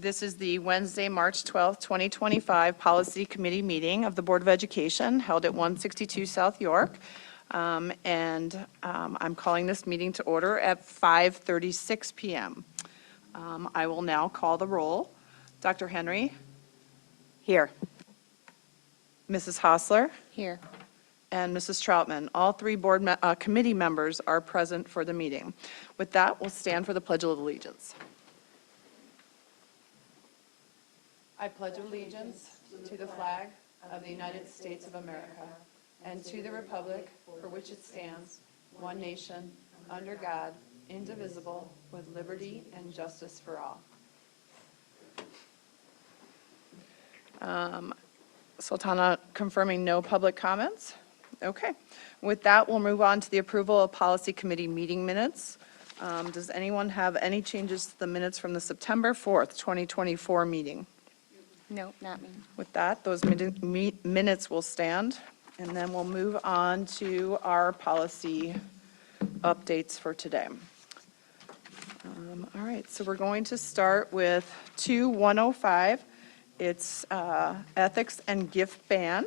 This is the Wednesday, March 12th, 2025 Policy Committee meeting of the Board of Education held at 162 South York. I'm calling this meeting to order at 5:36 p.m. I will now call the roll. Dr. Henry? Here. Mrs. Hostler? Here. And Mrs. Troutman. All three committee members are present for the meeting. With that, we'll stand for the Pledge of Allegiance. I pledge allegiance to the flag of the United States of America and to the republic for which it stands, one nation, under God, indivisible, with liberty and justice for all. Sultana confirming no public comments? Okay. With that, we'll move on to the approval of policy committee meeting minutes. Does anyone have any changes to the minutes from the September 4th, 2024 meeting? No, not me. With that, those minutes will stand, and then we'll move on to our policy updates for today. All right, so we're going to start with 2105. It's ethics and gift ban.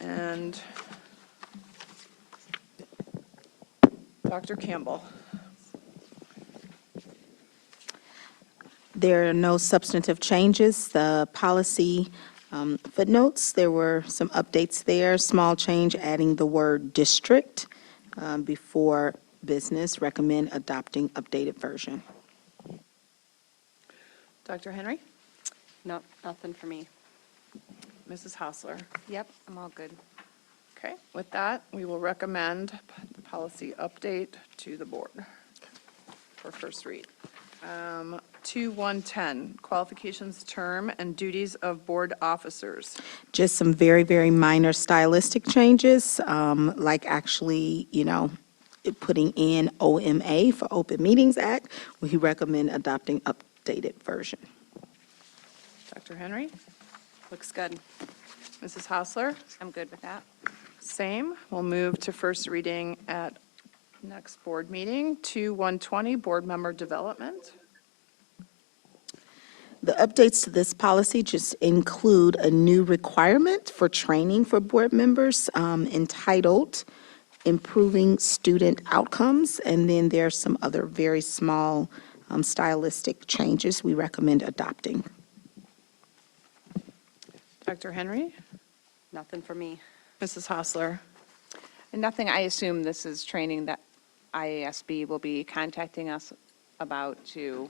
And Dr. Campbell. There are no substantive changes. The policy footnotes, there were some updates there. Small change, adding the word district before business. Recommend adopting updated version. Dr. Henry? No, nothing for me. Mrs. Hostler? Yep, I'm all good. Okay, with that, we will recommend the policy update to the board for first read. 2110, qualifications, term, and duties of board officers. Just some very, very minor stylistic changes, like actually, putting in OMA for Open Meetings Act. We recommend adopting updated version. Dr. Henry? Looks good. Mrs. Hostler? I'm good with that. Same. We'll move to first reading at next board meeting. 2120, board member development. The updates to this policy just include a new requirement for training for board members entitled Improving Student Outcomes, and then there are some other very small stylistic changes we recommend adopting. Dr. Henry? Nothing for me. Mrs. Hostler? And nothing, I assume this is training that IASB will be contacting us about to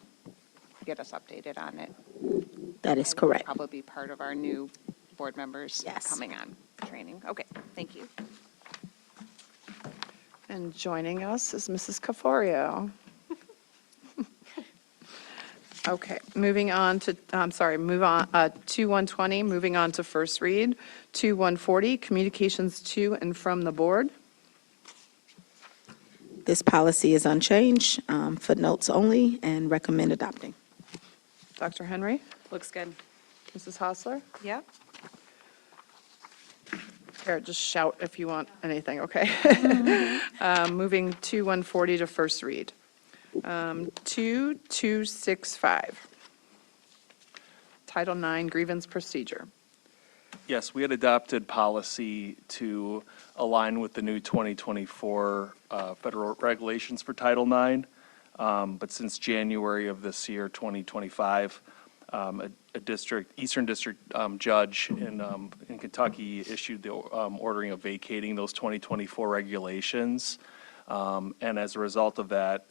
get us updated on it. That is And correct. Probably be part of our new board members Yes. coming on training. Okay, thank you. And joining us is Mrs. Caforio. Okay, moving on to, 2120, moving on to first read. 2140, communications to and from the board. This policy is unchanged, footnotes only, and recommend adopting. Dr. Henry? Looks good. Mrs. Hostler? Yep. Here, just shout if you want anything, okay? Moving 2140 to first read. 2265. Title IX grievance procedure. Yes, we had adopted policy to align with the new 2024 federal regulations for Title IX. But since January of this year, 2025, a Eastern District judge in Kentucky issued the ordering of vacating those 2024 regulations. And as a result of that,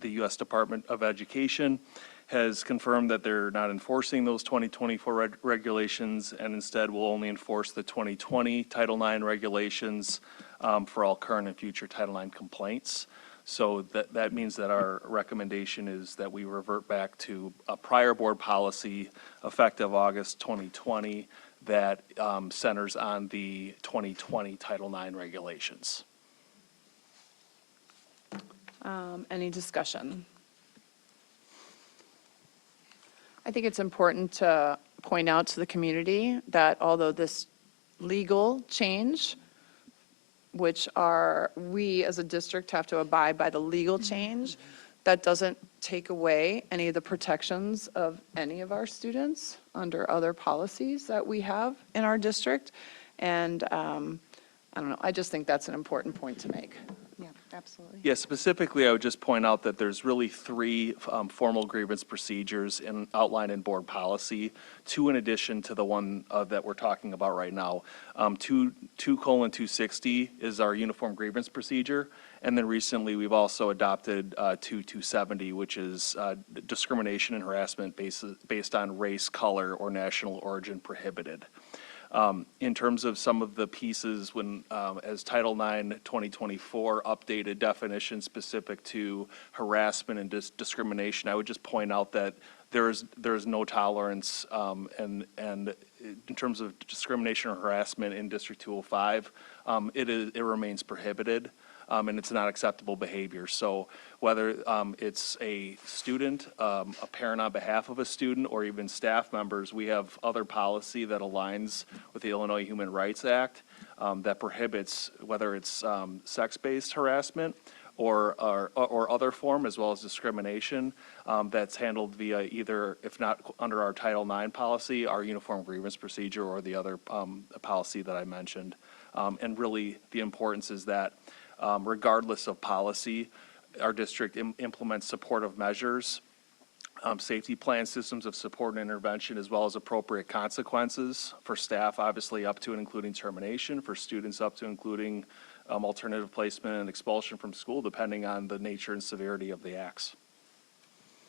the U.S. Department of Education has confirmed that they're not enforcing those 2024 regulations and instead will only enforce the 2020 Title IX regulations for all current and future Title IX complaints. So that means that our recommendation is that we revert back to a prior board policy effective August 2020 that centers on the 2020 Title IX regulations. Any discussion? I think it's important to point out to the community that although this legal change, which we as a district have to abide by the legal change, that doesn't take away any of the protections of any of our students under other policies that we have in our district. And I don't know, I just think that's an important point to make. Yeah, absolutely. Yeah, specifically, I would just point out that there's really three formal grievance procedures outlined in board policy, two in addition to the one that we're talking about right now. 2:260 is our uniform grievance procedure, and then recently, we've also adopted 2:270, which is discrimination and harassment based on race, color, or national origin prohibited. In terms of some of the pieces when, as Title IX 2024 updated definition specific to harassment and discrimination, I would just point out that there is no tolerance, and in terms of discrimination or harassment in District 205, it remains prohibited. And it's not acceptable behavior. So whether it's a student, a parent on behalf of a student, or even staff members, we have other policy that aligns with the Illinois Human Rights Act that prohibits whether it's sex-based harassment or other form, as well as discrimination, that's handled via either, if not under our Title IX policy, our uniform grievance procedure, or the other policy that I mentioned. And really, the importance is that regardless of policy, our district implements supportive measures, safety plan systems of support and intervention, as well as appropriate consequences for staff, obviously up to and including termination, for students up to including alternative placement and expulsion from school, depending on the nature and severity of the acts.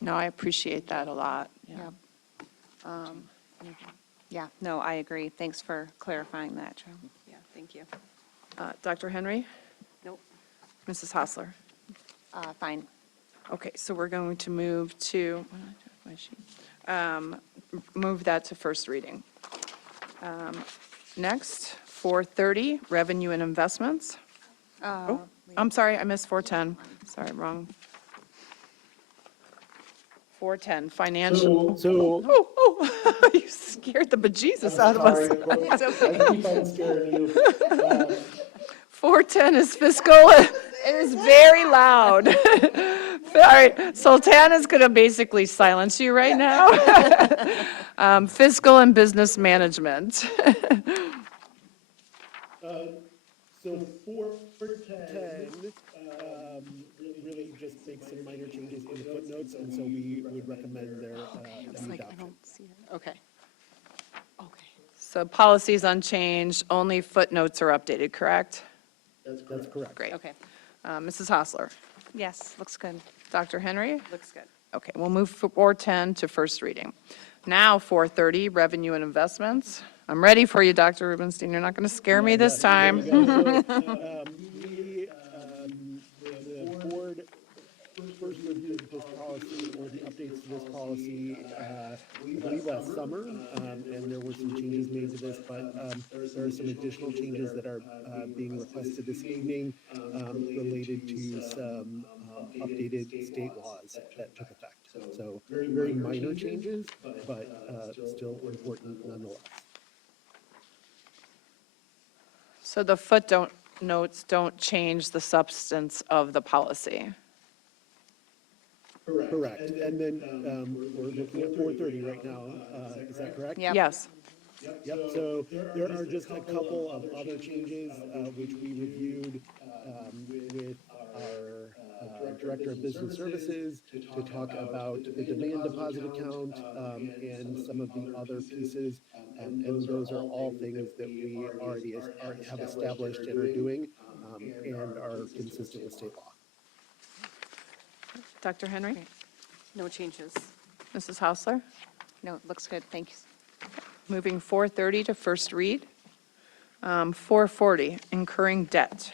No, I appreciate that a lot. Yeah. Yeah, no, I agree. Thanks for clarifying that, Joe. Yeah, thank you. Dr. Henry? Nope. Mrs. Hostler? Fine. Okay, so we're going to move to, move that to first reading. Next, 430, revenue and investments. Oh, I'm sorry, I missed 410. Sorry, wrong. 410, financial. So, You scared the bejesus out of us. sorry, but I keep on scaring you. 410 is fiscal, it is very loud. All right, Sultana's going to basically silence you right now. Fiscal and business management. So 410, really just make some minor changes in the footnotes, and so we would recommend their adoption. See it. Okay. Okay. So policies unchanged, only footnotes are updated, correct? That's correct. Great. Okay, Mrs. Hostler. Yes, looks good. Dr. Henry? looks good. Okay, we'll move 410 to first reading. Now, 430, revenue and investments. I'm ready for you, Dr. Rubenstein. You're not going to scare me this time. The board first reviewed this policy, or the updates to this policy, I believe last summer, and there were some changes made to this, but there are some additional changes that are being requested this evening related to some updated state laws that took effect. So very, very minor changes, but still important nonetheless. So the footnotes don't change the substance of the policy. Correct. And then we're looking at 430 right now. Is that correct? Yep. Yes. Yep, so there are just a couple of other changes which we reviewed with our Director of Business Services to talk about the demand deposit account and some of the other pieces. And those are all things that we already have established and are doing and are consistent with state law. Dr. Henry? No changes. Mrs. Hausler? No, it looks good. Thank you. Moving 430 to first read. 440, incurring debt.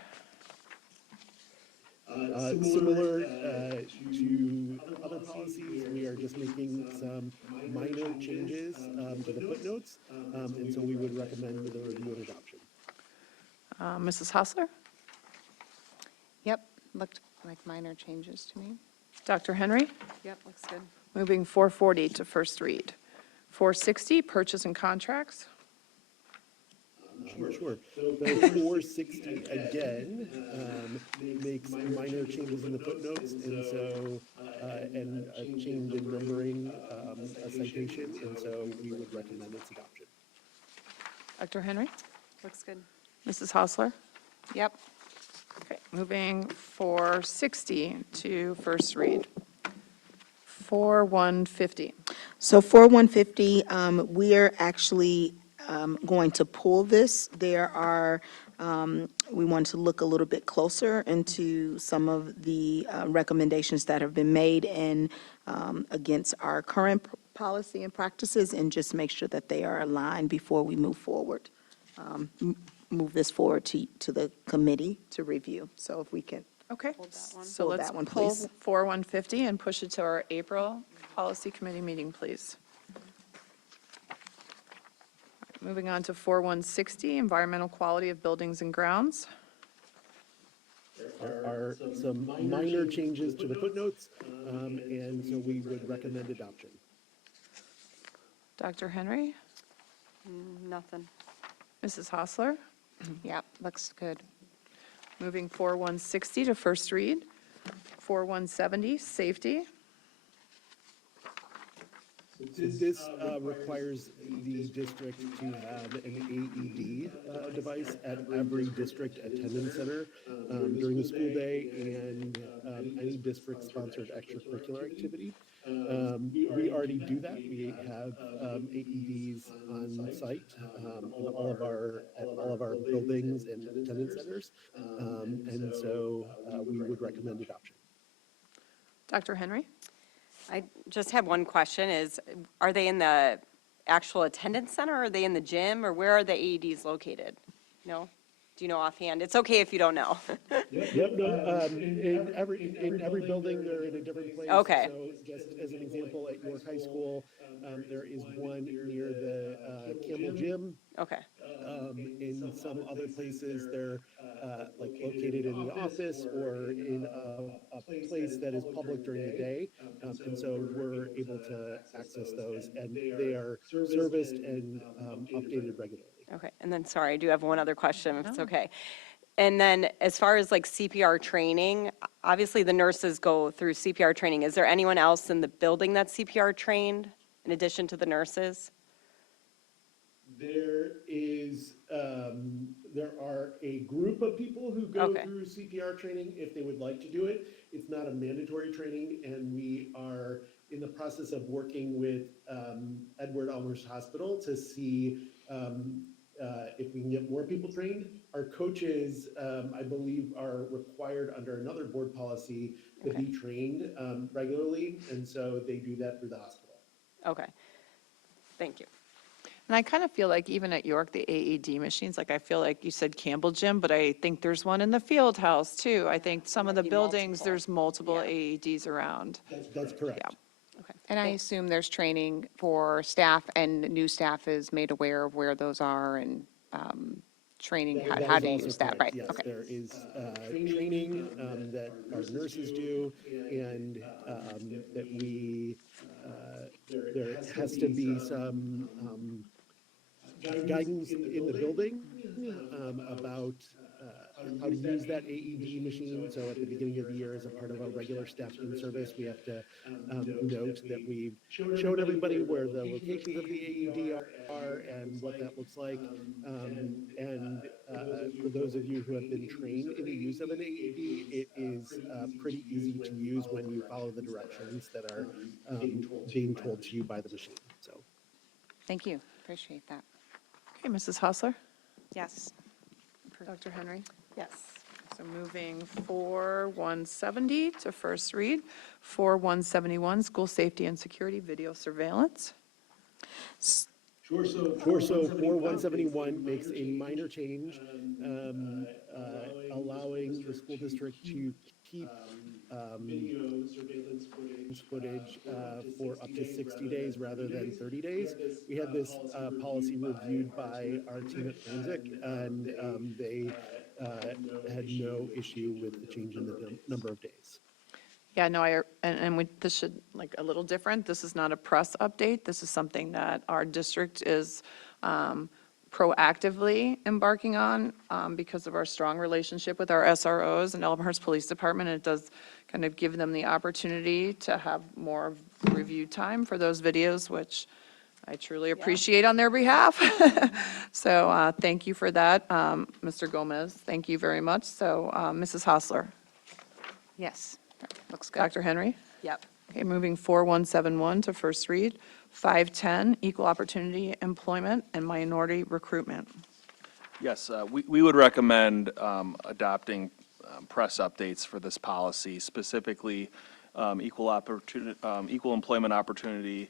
Similar to other policies, we are just making some minor changes to the footnotes, and so we would recommend the review and adoption. Mrs. Hausler? Yep, looked like minor changes to me. Dr. Henry? Yep, looks good. Moving 440 to first read. 460, purchase and contracts. Sure. The 460 again makes minor changes in the footnotes, and so, and a change in numbering, a citation, and so we would recommend its adoption. Dr. Henry? Looks good. Mrs. Hausler? Yep. Okay, moving 460 to first read. 4150. So for 150, we are actually going to pull this. There are, we want to look a little bit closer into some of the recommendations that have been made and against our current policy and practices, and just make sure that they are aligned before we move forward. Move this forward to the committee to review. So if we can, Okay. Hold that one. So Hold let's that one, pull please. 4150 and push it to our April Policy Committee meeting, please. Moving on to 4160, Environmental Quality of Buildings and Grounds. There are some minor changes to the footnotes, and so we would recommend adoption. Dr. Henry? Nothing. Mrs. Hausler? Yep, looks good. Moving 4160 to first read. 4170, Safety. This requires the district to have an AED device at every district attendance center during the school day and any district-sponsored extracurricular activity. We already do that. We have AEDs on site in all of our buildings and attendance centers. And so we would recommend adoption. Dr. Henry? I just have one question is, are they in the actual attendance center, or are they in the gym, or where are the AEDs located? No? Do you know offhand? It's okay if you don't know. Yep, no, in every building, they're in a different place. Okay. So just as an example, at York High School, there is one near the Campbell Gym. Okay, In some other places, they're like located in the office or in a place that is public during the day. And so we're able to access those, and they are serviced and updated regularly. okay. And then, sorry, I do have one other question, if it's okay. And then, as far as like CPR training, obviously the nurses go through CPR training. Is there anyone else in the building that's CPR trained in addition to the nurses? There are a group of people who go Okay. through CPR training if they would like to do it. It's not a mandatory training, and we are in the process of working with Edward Elmhurst Hospital to see if we can get more people trained. Our coaches, I believe, are required under another board policy to be trained regularly, and so they do that through the hospital. Okay, thank you. And I kind of feel like even at York, the AED machines, like I feel like you said Campbell Gym, but I think there's one in the field house too. I think some of the Might be buildings, multiple. there's multiple Yeah. AEDs around. That's correct. Yeah. Okay. And I assume there's training for staff, and new staff is made aware of where those are and training, That how is to also use that, correct. right? Yes, Okay. there is training that our nurses do, and that we, there has to be some guidance in the building about how to use that AED machine. So at the beginning of the year, as a part of our regular staff in-service, we have to note that we've shown everybody where the locations of the AED are and what that looks like. And for those of you who have been trained in the use of an AED, it is pretty easy to use when you follow the directions that are being told to you by the machine. So. Thank you, appreciate that. Okay, Mrs. Hausler? Yes. Dr. Henry? Yes. So moving 4170 to first read. 4171, School Safety and Security Video Surveillance. Sure, so 4171 makes a minor change, allowing the school district to keep video surveillance footage for up to 60 days rather than 30 days. We had this policy reviewed by our team at Forensic, and they had no issue with the change in the number of days. Yeah, no, this should, like, a little different. This is not a press update. This is something that our district is proactively embarking on because of our strong relationship with our SROs and Elmhurst Police Department. It does kind of give them the opportunity to have more review time for those videos, which I truly appreciate on their behalf. So thank you for that, Mr. Gomez. Thank you very much. So Mrs. Hostler, Yes, looks good. Dr. Henry? Yep. Okay, moving 4171 to first read. 510, equal opportunity employment and minority recruitment. Yes, we would recommend adopting press updates for this policy, specifically equal employment opportunity.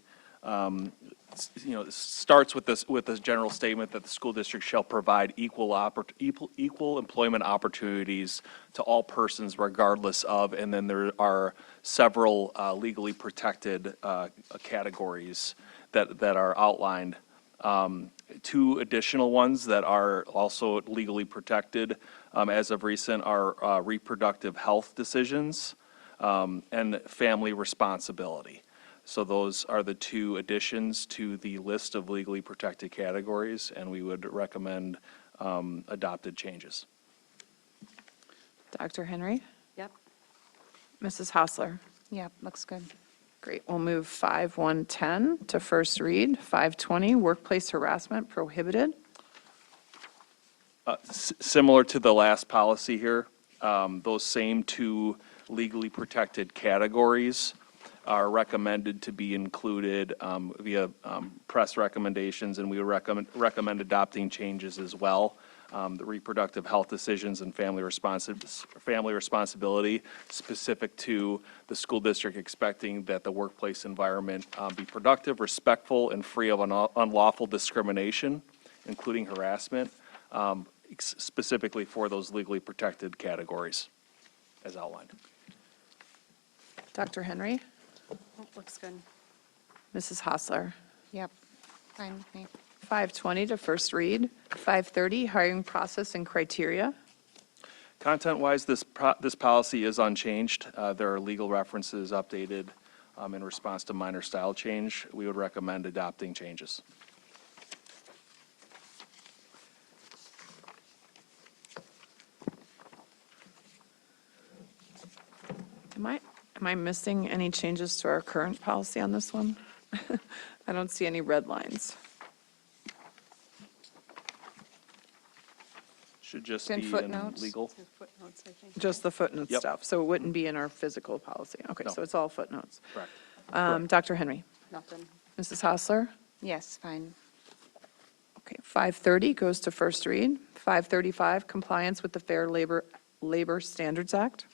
It starts with this general statement that the school district shall provide equal employment opportunities to all persons regardless of, and then there are several legally protected categories that are outlined. Two additional ones that are also legally protected as of recent are reproductive health decisions and family responsibility. So those are the two additions to the list of legally protected categories, and we would recommend adopted changes. Dr. Henry? Yep. Mrs. Hostler? Yep, looks good. Great, we'll move 5110 to first read. 520, workplace harassment prohibited. Similar to the last policy here, those same two legally protected categories are recommended to be included via press recommendations, and we would recommend adopting changes as well. The reproductive health decisions and family responsibility, specific to the school district expecting that the workplace environment be productive, respectful, and free of unlawful discrimination, including harassment, specifically for those legally protected categories as outlined. Dr. Henry? Looks good. Mrs. Hostler? Yep, fine with me. 520 to first read. 530, hiring process and criteria. Content-wise, this policy is unchanged. There are legal references updated in response to minor style change. We would recommend adopting changes. Am I missing any changes to our current policy on this one? I don't see any red lines. Should just In be in footnotes. legal. Footnotes, I think. Just the footnote Yep. stuff, so it wouldn't be in our physical policy. Okay, No. so it's all footnotes. Correct. Dr. Henry? Nothing. Mrs. Hostler? Yes, fine. Okay, 530 goes to first read. 535, compliance with the Fair Labor Standards Act.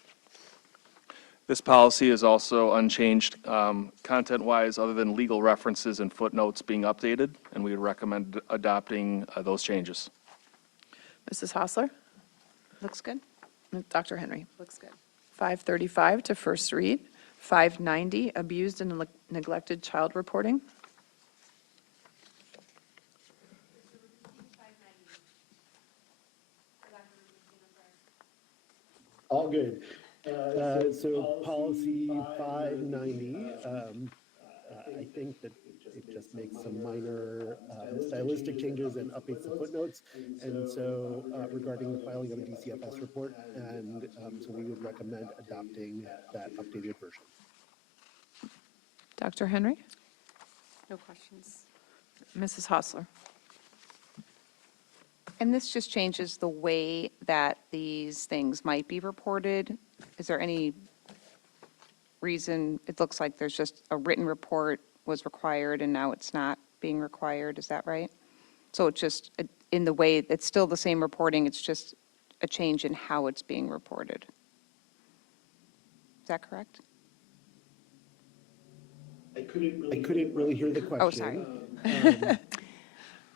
This policy is also unchanged content-wise, other than legal references and footnotes being updated, and we would recommend adopting those changes. Mrs. Hostler? Looks good. Dr. Henry? Looks good. 535 to first read. 590, abused and neglected child reporting. All good. So policy 590, I think that it just makes some minor stylistic changes and updates the footnotes. And so regarding the filing of a DCFS report, and so we would recommend adopting that updated version. Dr. Henry? No questions. Mrs. Hostler? And this just changes the way that these things might be reported. Is there any reason, it looks like there's just a written report was required and now it's not being required, is that right? So it's just in the way, it's still the same reporting, it's just a change in how it's being reported. Is that correct? I couldn't really hear the question. Oh, sorry.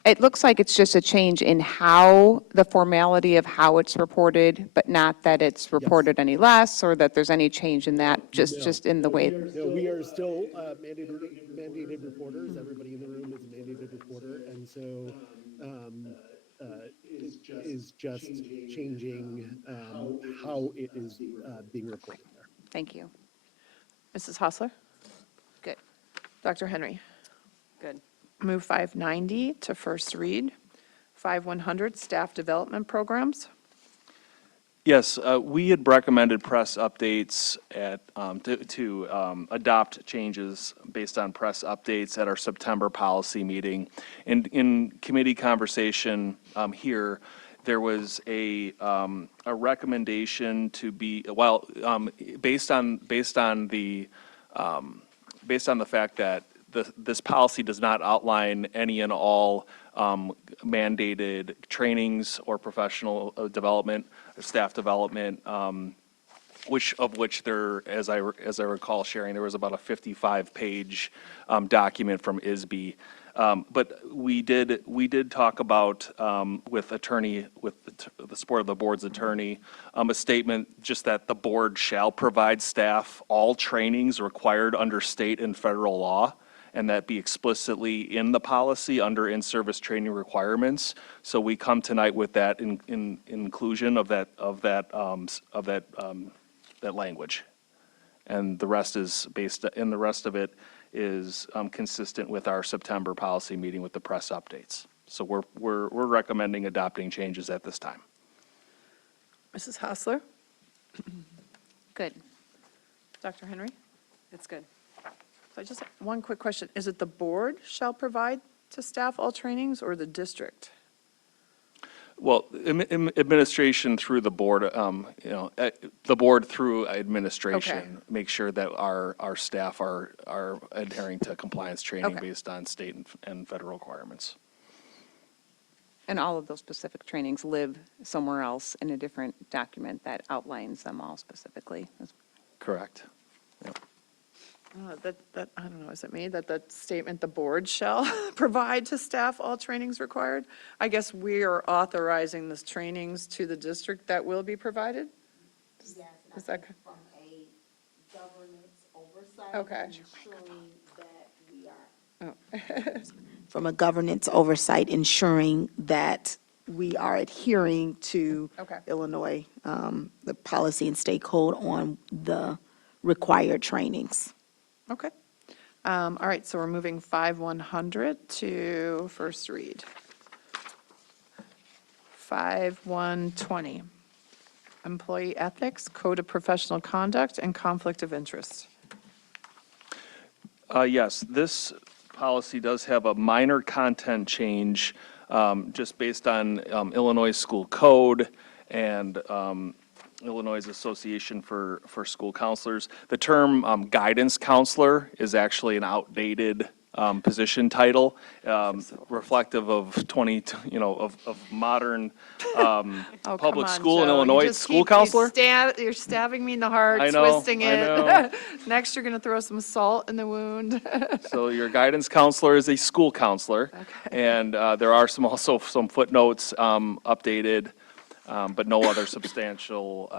It looks like it's just a change in how, the formality of how it's reported, but not that it's reported any less or that there's any change in that, just in the way. No, we are still mandated reporters. Everybody in the room is a mandated reporter. And so it is just changing how it is being reported there. Thank you. Mrs. Hostler? Good. Dr. Henry? Good. Move 590 to first read. 5100, staff development programs. Yes, we had recommended press updates to adopt changes based on press updates at our September policy meeting. And in committee conversation here, there was a recommendation to be, based on the fact that this policy does not outline any and all mandated trainings or professional development, or staff development, which there, as I recall sharing, there was about a 55-page document from ISB. But we did talk about, with the support of the board's attorney, a statement just that the board shall provide staff all trainings required under state and federal law, and that be explicitly in the policy under in-service training requirements. So we come tonight with that inclusion of that language. And the rest of it is consistent with our September policy meeting with the press updates. So we're recommending adopting changes at this time. Mrs. Hassler? Good. Dr. Henry? It's good. So I just have one quick question. Is it the board shall provide to staff all trainings or the district? Well, administration through the board, the board through administration, Okay. make sure that our staff are adhering to compliance training Okay. based on state and federal requirements. And all of those specific trainings live somewhere else in a different document that outlines them all specifically. Correct. Yep. I don't know, is it me, that statement, the board shall provide to staff all trainings required? I guess we are authorizing this trainings to the district that will be provided? Yes, Is that c- from a governance oversight. Okay. Ensuring that we are. From a governance oversight, ensuring that we are adhering to Okay. Illinois, the policy and state code on the required trainings. Okay. All right, so we're moving 5100 to first read. 5120, employee ethics, code of professional conduct, and conflict of interest. Yes, this policy does have a minor content change, just based on Illinois School Code and Illinois Association for School Counselors. The term guidance counselor is actually an outdated position title, reflective of of modern Oh, come public on, school in Joe. You Illinois. just School keep- you counselor? You're stabbing me in the heart, I know, twisting I it. know. Next, you're going to throw some salt in the wound. So your guidance counselor is a school counselor. And there are also some footnotes updated, but no other substantial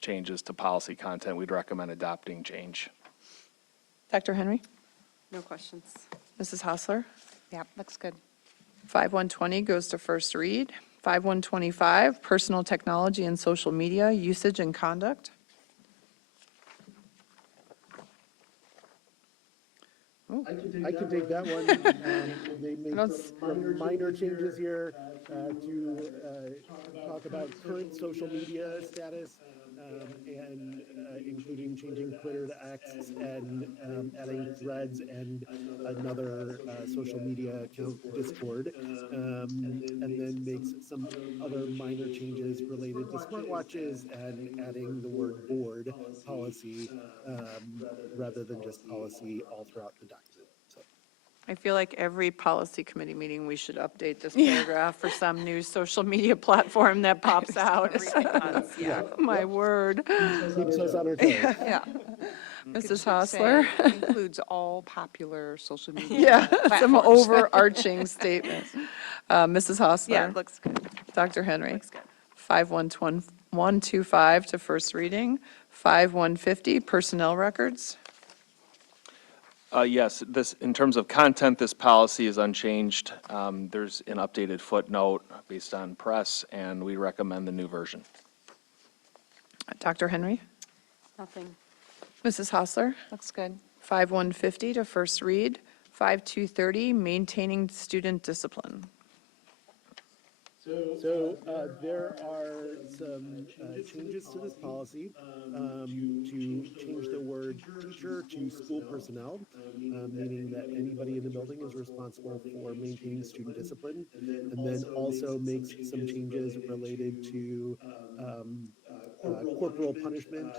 changes to policy content. We'd recommend adopting change. Dr. Henry? No questions. Mrs. Hassler? Yep, looks good. 5120 goes to first read. 5125, personal technology and social media usage and conduct. I can take that one. They made don't some minor changes here to talk about current social media status, and including changing Twitter to X and adding Threads and another social media account, Discord, and then makes some other minor changes related to smartwatches and adding the word board policy rather than just policy all throughout the document. So. I feel like every policy committee meeting, we should update this paragraph for some new social media platform that pops out. Yeah. My word. Keeps us on our toes. Yeah. Mrs. Should Hassler? say Includes all popular social media. Yeah, some platforms. overarching statements. Mrs. Hassler? Yeah, it looks good. Dr. Henry? Looks good. 5125 to first reading. 5150, personnel records. Yes, in terms of content, this policy is unchanged. There's an updated footnote based on press, and we recommend the new version. Dr. Henry? Nothing. Mrs. Hassler? Looks good. 5150 to first read. 5230, maintaining student discipline. So there are some changes to this policy to change the word teacher to school personnel, meaning that anybody in the building is responsible for maintaining student discipline, and then also makes some changes related to corporal punishment.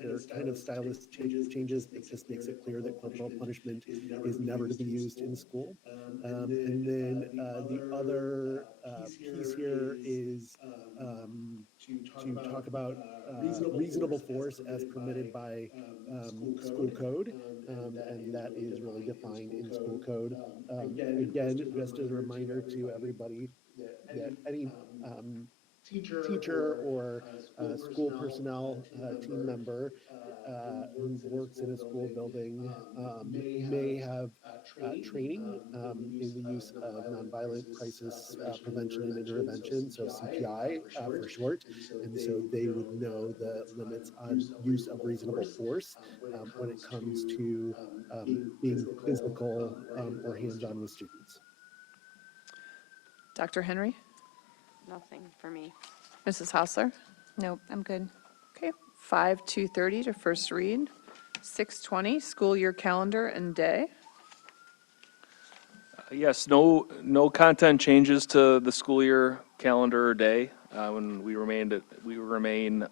They're kind of stylistic changes, but just makes it clear that corporal punishment is never to be used in school. And then the other piece here is to talk about reasonable force as permitted by school code, and that is really defined in school code. Again, just as a reminder to everybody that any teacher or school personnel team member who works in a school building may have training in the use of nonviolent crisis prevention and intervention, so CPI for short. And so they would know the limits on use of reasonable force when it comes to being physical or hands-on with students. Dr. Henry? Nothing for me. Mrs. Hausler? Nope, I'm good. Okay, 5/2/30 to first read. 6/20, school year calendar and day. Yes, no content changes to the school year calendar or day. When we remain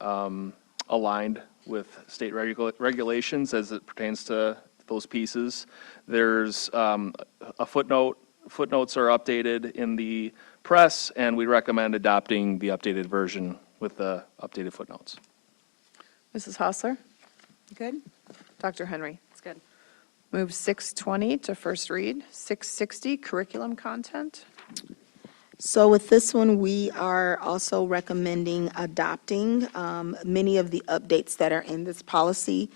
aligned with state regulations as it pertains to those pieces. There's a footnote. Footnotes are updated in the press, and we recommend adopting the updated version with the updated footnotes. Mrs. Hausler? Good? Dr. Henry? It's good. Move 6/20 to first read. 6/60, curriculum content. So with this one, we are also recommending adopting many of the updates that are in this policy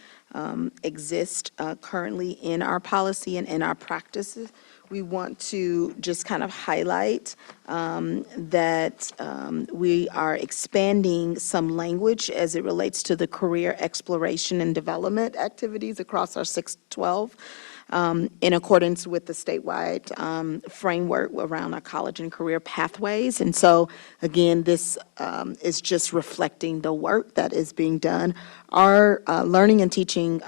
exist currently in our policy and in our practices. We want to just kind of highlight that we are expanding some language as it relates to the career exploration and development activities across our 612 in accordance with the statewide framework around our college and career pathways. And so, again, this is just reflecting the work that is being done. Our learning and teaching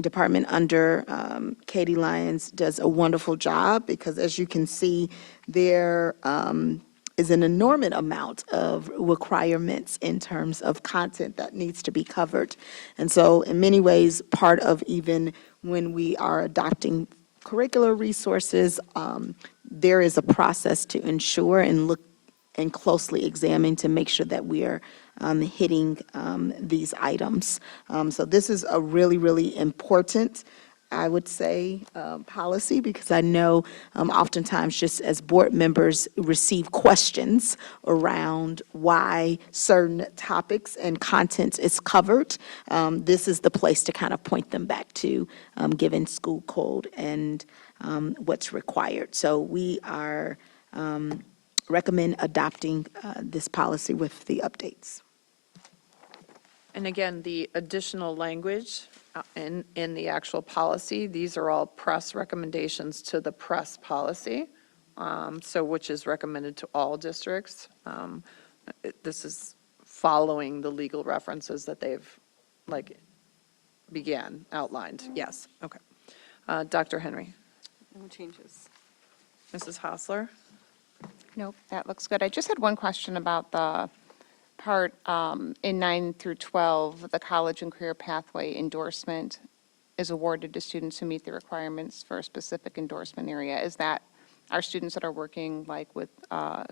department under Katie Lyons does a wonderful job because, as you can see, there is an enormous amount of requirements in terms of content that needs to be covered. And so, in many ways, part of even when we are adopting curricular resources, there is a process to ensure and look and closely examine to make sure that we are hitting these items. So this is a really, really important, I would say, policy, because I know oftentimes just as board members receive questions around why certain topics and content is covered, this is the place to kind of point them back to, given school code and what's required. So we are recommend adopting this policy with the updates. And again, the additional language in the actual policy, these are all press recommendations to the press policy, so which is recommended to all districts. This is following the legal references that they've, outlined. Yes, okay. Dr. Henry? No changes. Mrs. Hausler? Nope, that looks good. I just had one question about the part in 9 through 12, the college and career pathway endorsement is awarded to students who meet the requirements for a specific endorsement area. Is that our students that are working with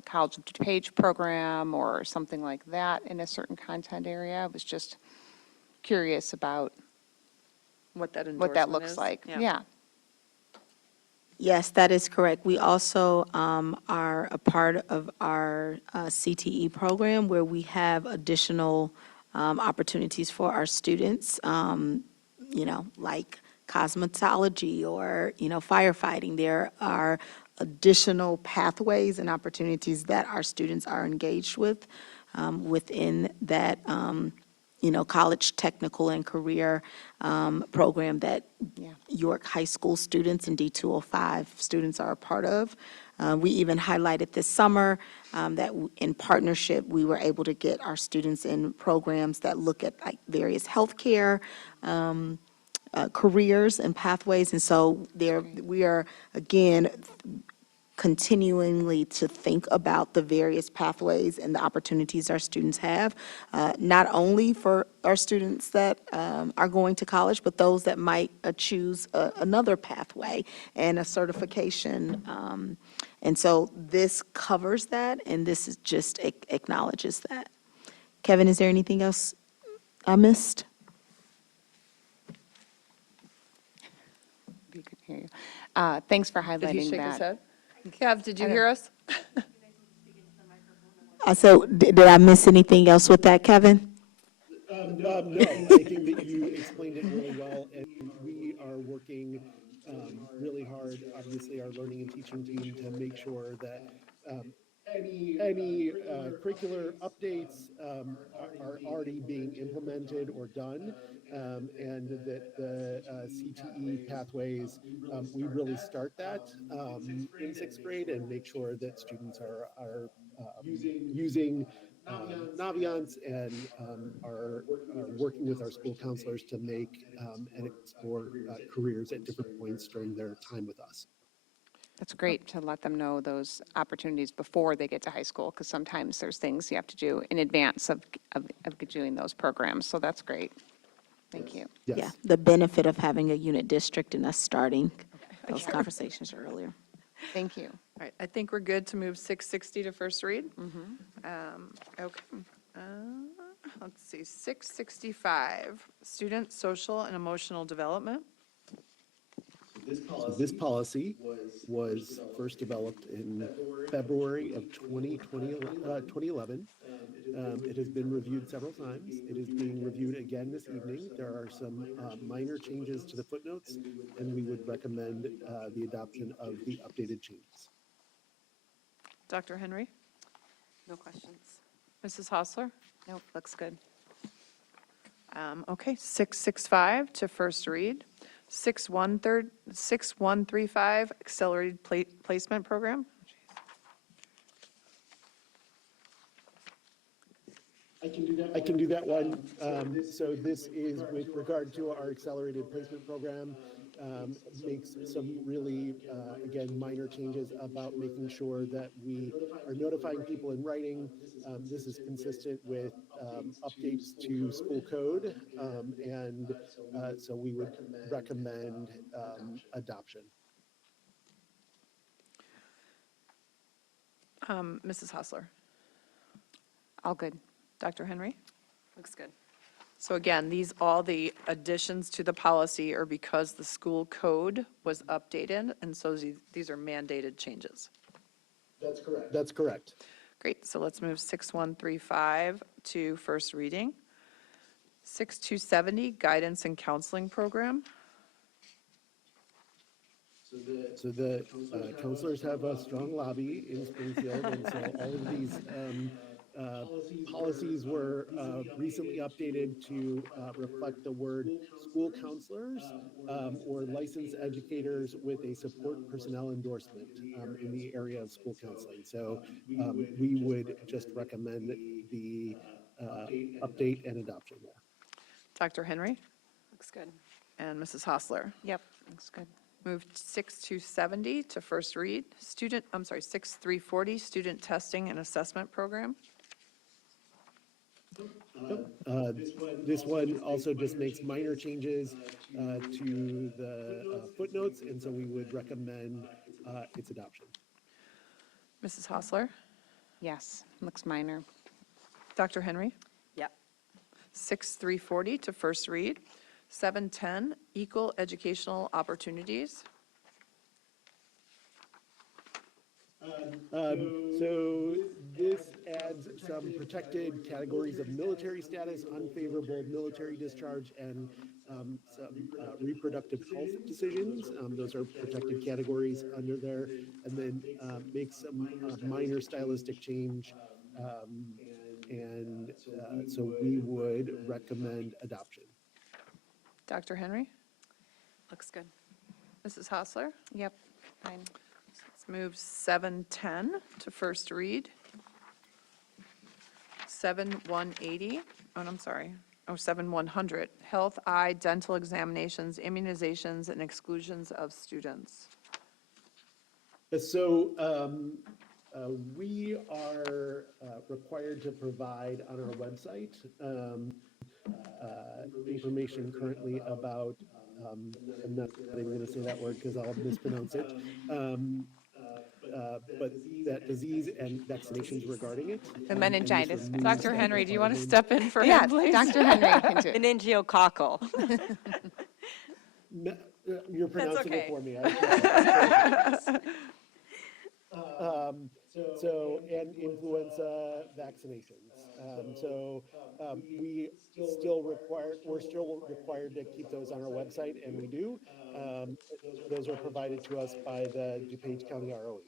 College Page program or something like that in a certain content area? I was just curious about What that what that endorsement looks is? like. Yeah. Yes, that is correct. We also are a part of our CTE program where we have additional opportunities for our students, like cosmetology or, firefighting. There are additional pathways and opportunities that our students are engaged with within that college technical and career program that York High School students and D205 students are a part of. We even highlighted this summer that in partnership, we were able to get our students in programs that look at like various healthcare careers and pathways. And so we are, again, continuingly to think about the various pathways and the opportunities our students have, not only for our students that are going to college, but those that might choose another pathway and a certification. And so this covers that, and this is just acknowledges that. Kevin, is there anything else I missed? You can hear you. Thanks for highlighting that. Did he shake his head? Kev, did you hear us? So did I miss anything else with that, Kevin? No, I think that you explained it really well, and we are working really hard, obviously, our learning and teaching team, to make sure that any curricular updates are already being implemented or done, and that the CTE pathways, we really start that in sixth grade and make sure that students are using Naviance and are working with our school counselors to make and explore careers at different points during their time with us. That's great to let them know those opportunities before they get to high school, because sometimes there's things you have to do in advance of doing those programs. So that's great. Thank you. Yes. Yeah, the benefit of having a unit district and us starting those conversations earlier. Thank you. All right, I think we're good to move 660 to first read. Okay. Let's see, 665, student social and emotional development. This policy was first developed in February of 2011. It has been reviewed several times. It is being reviewed again this evening. There are some minor changes to the footnotes, and we would recommend the adoption of the updated changes. Dr. Henry? No questions. Mrs. Hostler? Nope, looks good. Okay, 665 to first read. 6135, accelerated placement program. I can do that one. So this is with regard to our accelerated placement program. Makes some really, again, minor changes about making sure that we are notifying people in writing. This is consistent with updates to school code. And so we would recommend adoption. Mrs. Hostler? All good. Dr. Henry? Looks good. So again, all the additions to the policy are because the school code was updated, and so these are mandated changes. That's correct. Great, so let's move 6135 to first reading. 6270, guidance and counseling program. So the counselors have a strong lobby in Springfield, and so all of these policies were recently updated to reflect the word school counselors or licensed educators with a support personnel endorsement in the area of school counseling. So we would just recommend the update and adoption there. Dr. Henry Looks good. and Mrs. Hostler. Yep, looks good. Moved 6270 to first read. 6340, student testing and assessment program. This one also just makes minor changes to the footnotes, and so we would recommend its adoption. Mrs. Hostler. Yes, looks minor. Dr. Henry. Yep. 6340 to first read. 710, equal educational opportunities. So this adds some protected categories of military status, unfavorable military discharge, and some reproductive health decisions. Those are protected categories under there, and then makes some minor stylistic change And so we would recommend adoption. Dr. Henry? Looks good. Mrs. Hausler? Yep, fine. Let's move 710 to first read. 7180, oh, I'm sorry, 7100, health, eye, dental examinations, immunizations, and exclusions of students. So we are required to provide on our website information currently about, I'm not even going to say that word because I'll mispronounce it, but that disease and vaccinations regarding it. The And this meningitis removes Dr. that Henry, do you want to requirement. step in for Yeah, him, please? Dr. Henry can do it. Meningococcal. You're pronouncing it okay. for me. I appreciate it. So, and influenza vaccinations. We're still required to keep those on our website, and we do. Those are provided to us by the DuPage County ROE.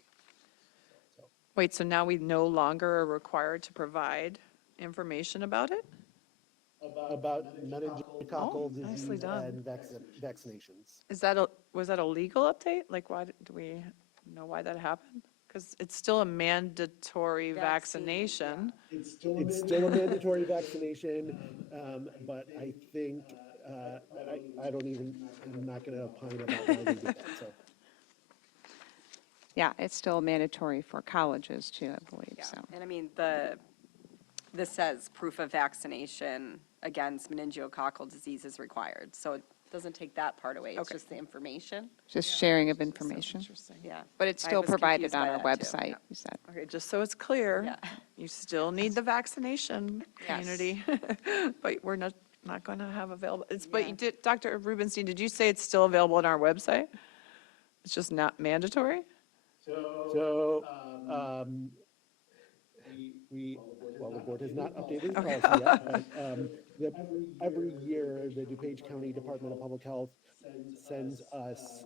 Wait, so now we no longer are required to provide information about it? About meningococcal nicely disease done. and vaccinations. Was that a legal update? Like, why, do we know why that happened? Because it's still a mandatory vaccination. It's still a mandatory vaccination, but I think, I'm not going to opine about why they did that, so. Yeah, it's still mandatory for colleges too, I believe, Yeah, so. and I mean, this says proof of vaccination against meningococcal disease is required. So it doesn't take that part away. It's Okay. just the information. Just sharing of information. Yeah. But it's I still was provided confused on by our that, too. website, Yeah. you said. Okay, just so it's clear, Yeah. you still need the vaccination Yes. community, but we're not going to have available, but Yeah. you did, Dr. Rubenstein, did you say it's still available on our website? It's just not mandatory? So, well, the board has not updated the policy yet, but every year, the DuPage County Department of Public Health sends us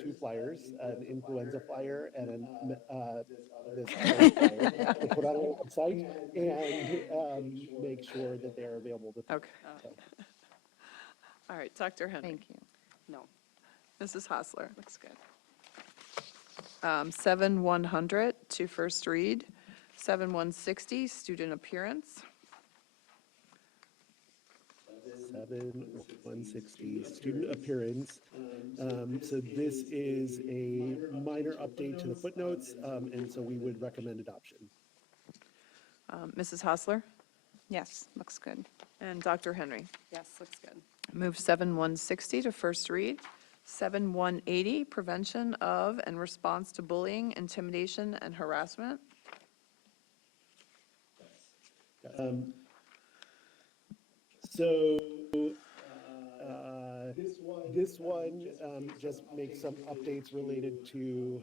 two flyers, an influenza flyer and this other flyer to put on our website and make sure that they're available to people. Okay. All right, Dr. Henry. Thank you. No. Mrs. Hausler. Looks good. 7100 to first read. 7160, student appearance. 7160, student appearance. So this is a minor update to the footnotes, and so we would recommend adoption. Mrs. Hausler Yes, looks good. and Dr. Henry. Yes, looks good. Move 7160 to first read. 7180, prevention of and response to bullying, intimidation, and harassment. So this one just makes some updates related to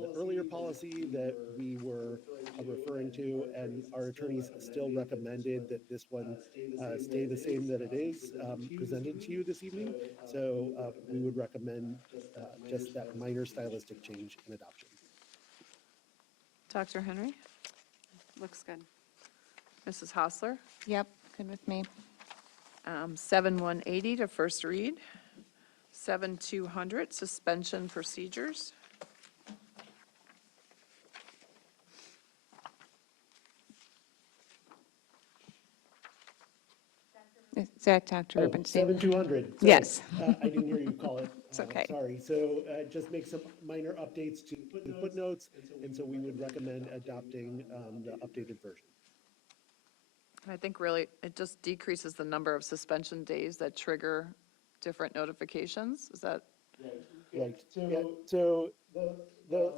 the earlier policy that we were referring to, and our attorneys still recommended that this one stay the same that it is presented to you this evening. So we would recommend just that minor stylistic change in adoption. Dr. Henry. Looks good. Mrs. Hausler. Yep, good with me. 7180 to first read. 7200, suspension procedures. Is that Dr. Rubenstein? 7200. Yes. I didn't hear you call it. It's okay. Sorry. So just make some minor updates to the footnotes, and so we would recommend adopting the updated version. I think really, it just decreases the number of suspension days that trigger different notifications. Is that, Right. Yeah, so the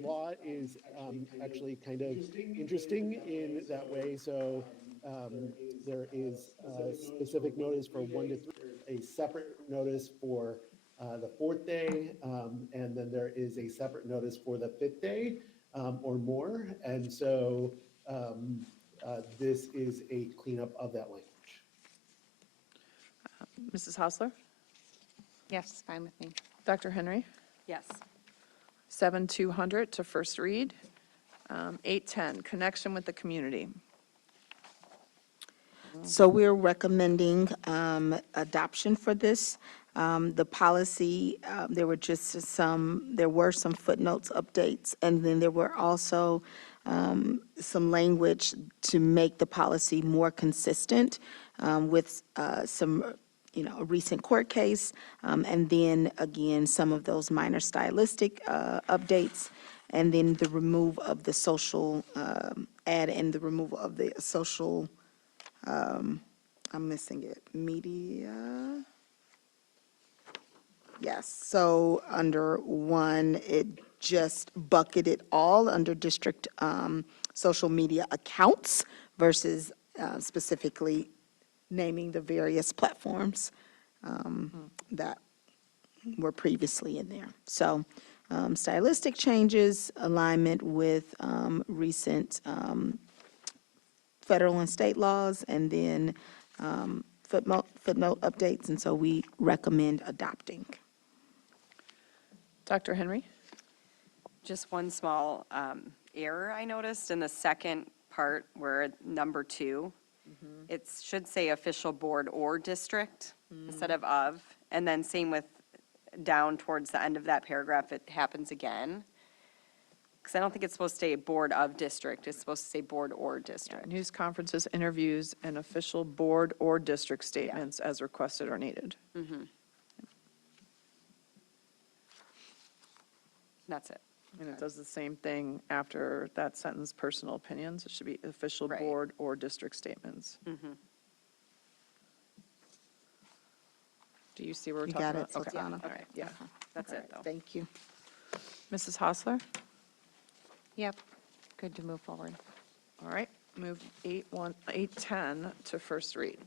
law is actually kind of interesting in that way. So there is a specific notice for 1 to 3, a separate notice for the 4th day, and then there is a separate notice for the 5th day or more. And so this is a cleanup of that language. Mrs. Hausler? Yes, fine with me. Dr. Henry? Yes. 7200 to first read. 810, connection with the community. So we're recommending adoption for this. The policy, there were some footnotes, updates, and then there were also some language to make the policy more consistent with some, a recent court case, and then, again, some of those minor stylistic updates, and then the remove of the social ad and the removal of the social, I'm missing it, media. Yes, so under one, it just bucketed all under district social media accounts versus specifically naming the various platforms that were previously in there. So stylistic changes, alignment with recent federal and state laws, and then footnote updates, and so we recommend adopting. Dr. Henry? Just one small error I noticed in the second part where number 2, it should say official board or district instead of. And then same with down towards the end of that paragraph, it happens again. Because I don't think it's supposed to say board of district, it's supposed to say board or district. News conferences, interviews, and official board or district statements as requested or needed. That's it. And it does the same thing after that sentence, personal opinions. It should be official Right. board or district statements. Do you see what we're You talking got about? it, Okay. Sultana. All right, yeah. That's All it, right, though. Thank you. Mrs. Hostler? Yep, good to move forward. All right, move 810 to first read.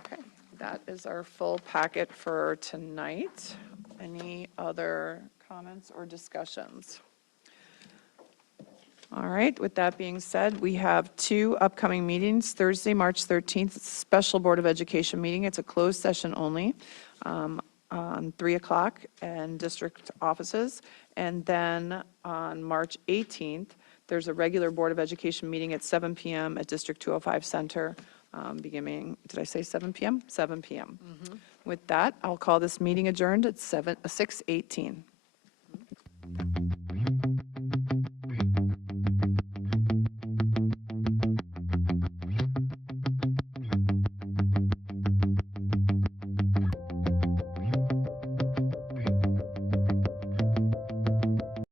Okay, that is our full packet for tonight. Any other comments or discussions? All right, with that being said, we have 2 upcoming meetings. Thursday, March 13th, it's a special Board of Education meeting. It's a closed session only on 3 o'clock in district offices. And then on March 18th, there's a regular Board of Education meeting at 7 PM at District 205 Center, beginning, did I say 7 PM? 7 PM. With that, I'll call this meeting adjourned at 6:18.